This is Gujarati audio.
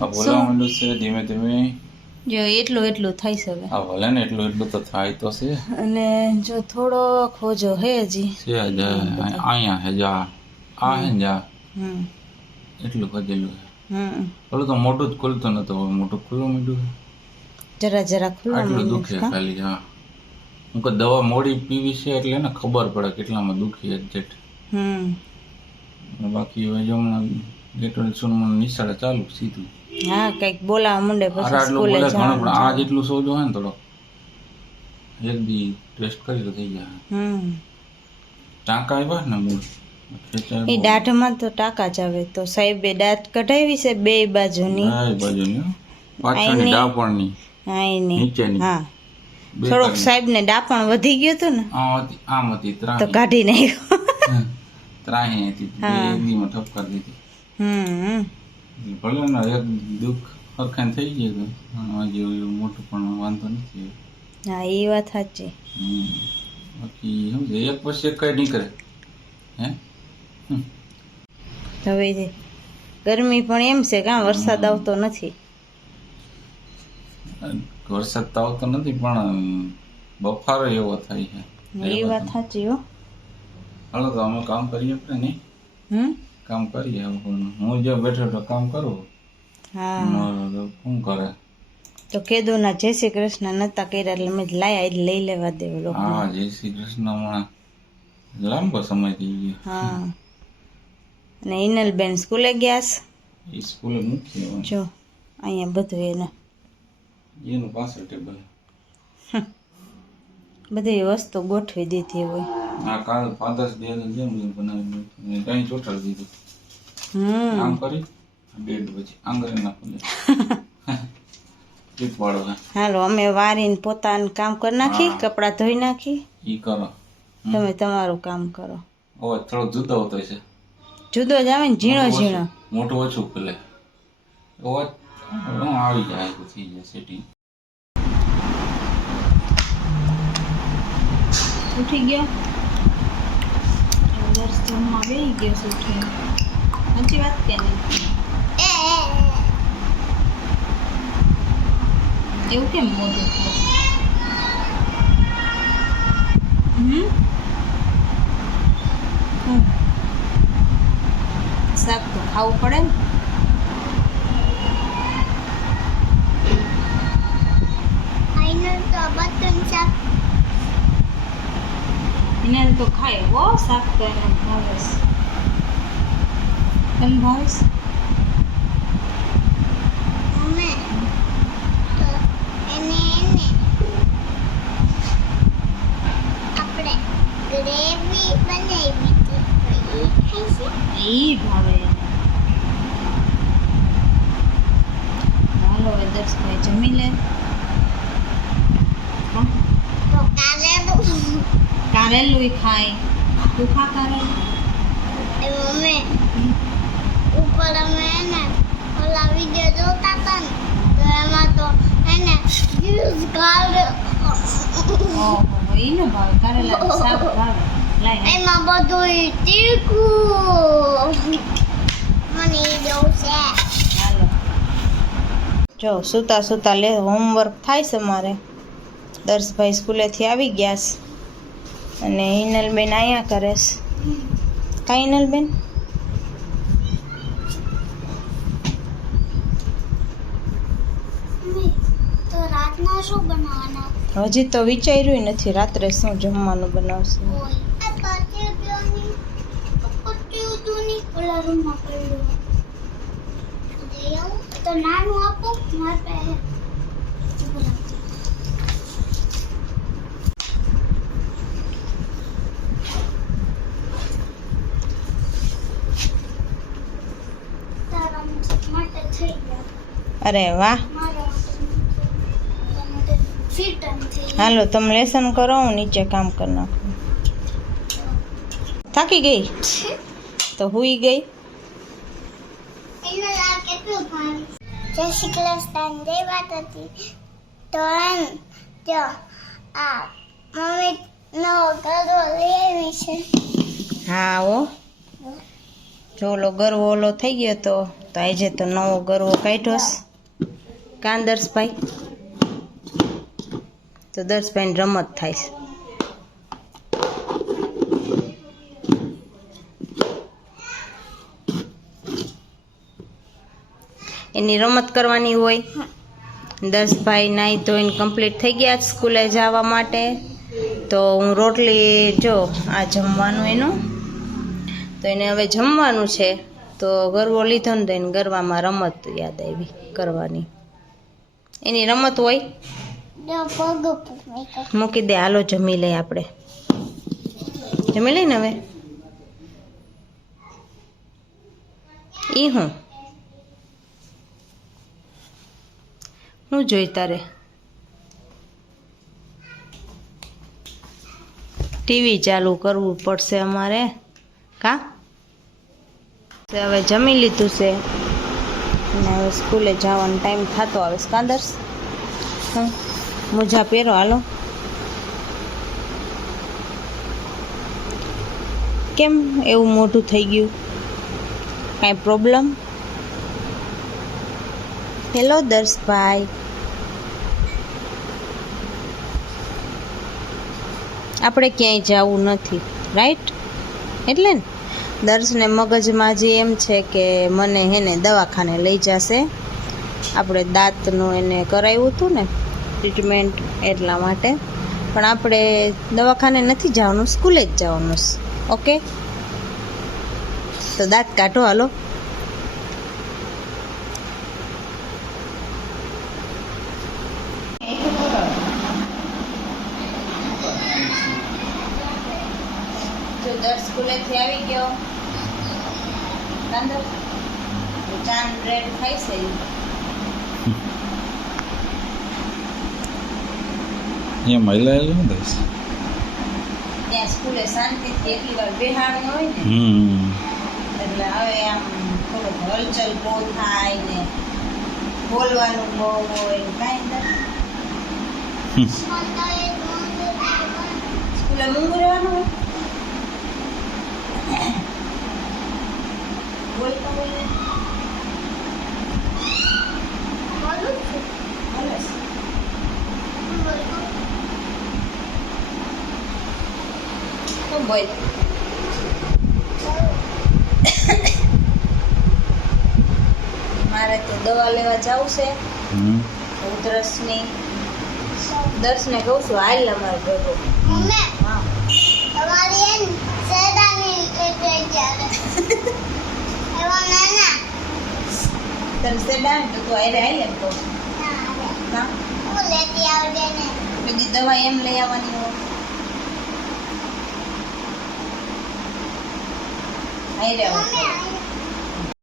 આ બોલવા માંડ્યું છે ધીમે ધીમે. જો એટલું એટલું થઈ શકે. આ ભલે ને એટલું એટલું તો થાય તો છે. અને જો થોડો ખોજો હે હજી છે અહીંયા હે જા આ હે જા એટલું ખોજેલું છે. પેલું તો મોટું જ ખુલતું નતું, હવે મોટું ખુલ્લું માંડ્યું. જરા જરા ખુલ્લું આટલું દુખે ખાલી. હા, હું કે દવા મોડી પીવી છે એટલે ને ખબર પડે કેટલામાં દુખી એક્ઝેક્ટ. બાકી હવે જો હમણાં ગેટોની નિશાળે ચાલુ સીધું. હા, કઈક બોલાવા માંડે પછી સ્કૂલે જવાનું. પણ આ જેટલું સોજો હોય ને થોડો એક દી ટેસ્ટ કરી તો થઈ જાય. ટાંકા આવ્યા ને મૂળ એ દાઢમાં તો ટાંકા જ આવે. તો સાહેબે દાંત કઢાવી છે બે બાજુની. પાછળની ડાપણની નીચેની. હા, થોડોક સાહેબ ને ડાપણ વધી ગયું હતું ને, આમ હતી તો કાઢી નાખ્યો. ત્રાહી હતી બે દીમાં ઠપ કરી દીધી. ભલે ને એક દુઃખ સરખાન થઈ ગયું હતું, હજી મોટું પણ વાંધો નથી. હા, એ વાત સાચી. બાકી શું છે, એક પછી એક કઈ નીકળે. હે હવે ગરમી પણ એમ છે કે વરસાદ આવતો નથી. વરસાદ તો આવતો નથી પણ બફારો એવો થાય છે. એ વાત સાચી હો. હાલો તો અમે કામ કરીએ આપણે નહીં. કામ કરીએ. હું જો બેઠો તો કામ કરું. હા, શું કરે તો કેદુના જય શ્રી કૃષ્ણ નતા કર્યા એટલે મેં લાયા એટલે લઈ લેવા દેવું લોકો. હા, જય શ્રી કૃષ્ણ હમણાં લાંબો સમય થઈ ગયો. હા, અને ઇનલબેન સ્કૂલે ગયા છે. સ્કૂલે મૂકી જો અહીંયા બધું એનું પાછળ ટેબલ બધી વસ્તુ ગોઠવી દીધી હોય. આ કાલ ફાધર્સ ડે જેમ બનાવી કઈ ચોટાડી દીધું. આમ કરી બેડ પછી આંગળી નાખું. હાલો, અમે વારીને પોતાનું કામ કરી નાખી, કપડાં ધોઈ નાખી. ઈ કરો, તમે તમારું કામ કરો. હવે થોડો જુદો હોતો છે. જુદો જ આવે ને, ઝીણો ઝીણો. મોટું ઓછું ખુલે આવી જાય તો થઈ જાય સેટિંગ. ઉઠી ગયો દર્શ જમવા બેસી ગયો છે. ઉઠી સાચી વાત કે નહીં? એવું કેમ મોઢું શાક તો ખાવું પડે ને. એને તો ખાય હો શાક તો એને ભાવે છે. કેમ ભાવે છે? ઈ ભાવે એને. હાલો હવે દર્શભાઈ જમી લે. કારેલું ખાય. તું ખા કારેલું. મમ્મી ઉપર અમે ને ઓલા વિડિયો જોતા હતા ને તો એમાં તો એને જ્યુસ કાઢે. ઓહો, ઈ ન ભાવે. કારેલાનું શાક ભાવે. લાય એમાં બધું તીખું મને જોવું છે. હાલો જો સુતા સુતા લે હોમવર્ક થાય છે મારે. દર્શભાઈ સ્કૂલેથી આવી ગયા છે અને હિનલબેન અહીંયા કરે છે. કા હિનલબેન? તો રાતના શું બનાવવાના? હજી તો વિચાર્યું નથી રાત્રે શું જમવાનું બનાવશે. તો નાનું આપો મારા પાસે. અરે વાહ. હાલો તમે લેસન કરો, હું નીચે કામ કરી નાખું. થાકી ગઈ તો હુઈ ગઈ. જય શ્રી કૃષ્ણ, જય માતાજી. તો જો આ મમ્મી નો ગરવો લઈ આવી છે. હા હો, જો ઓલો ગરવો ઓલો થઈ ગયો તો તો આજે તો નવો ગરવો કાઢ્યો છે. કાં દર્શભાઈ? તો દર્શભાઈની રમત થાય છે. એની રમત કરવાની હોય. દર્શભાઈ નાહી ધોઈને કમ્પ્લીટ થઈ ગયા સ્કૂલે જવા માટે. તો હું રોટલી જો આ જમવાનું એનું, તો એને હવે જમવાનું છે. તો ગરવો લીધો ને તો એને ગરવામાં રમત યાદ આવી કરવાની. એની રમત હોય. મૂકી દે, હાલો જમી લઈએ આપણે. જમી લઈને હવે હું જોઈ તારે ટીવી ચાલુ કરવું પડશે અમારે. કા હવે જમી લીધું છે અને હવે સ્કૂલે જવાનો ટાઈમ થતો આવે. સ્કાંદર્સ મોજા પહેરો, હાલો. કેમ એવું મોટું થઈ ગયું? કાંઈ પ્રોબ્લેમ? હેલો દર્શભાઈ, આપણે ક્યાંય જવું નથી, રાઈટ? એટલે ને દર્શને મગજમાં જે એમ છે કે મને હેને દવાખાને લઈ જશે. આપણે દાંતનું એને કરાવ્યું હતું ને ટ્રીટમેન્ટ, એટલા માટે. પણ આપણે દવાખાને નથી જવાનું, સ્કૂલે જ જવાનું છે. ઓકે, તો દાંત કાઢો, હાલો. દર સ્કૂલેથી આવી ગયો. ચાંદ બ્રેડ ખાઈ છે. અહીંયા મહિલા એલું ને દસ ત્યાં સ્કૂલે શાંતિથી એટલી વાર બેહાડવું હોય ને, એટલે હવે આમ થોડુંક હલચલ બહુ થાય ને બોલવાનું બહુ હોય ને કાંઈ નથી. સ્કૂલે મૂંગું રહેવાનું હોય. બોલતો હોય તો બોલ. મારે તો દવા લેવા જવું છે ઉધરસની. દર્શને કહું છું હાલ અમારે ભેગો. હા, તને સેડા તો તું આયરે હાલ એમ કહું છું. બધી દવા એમ લઈ આવવાની હોય. આયરે આવવાનું.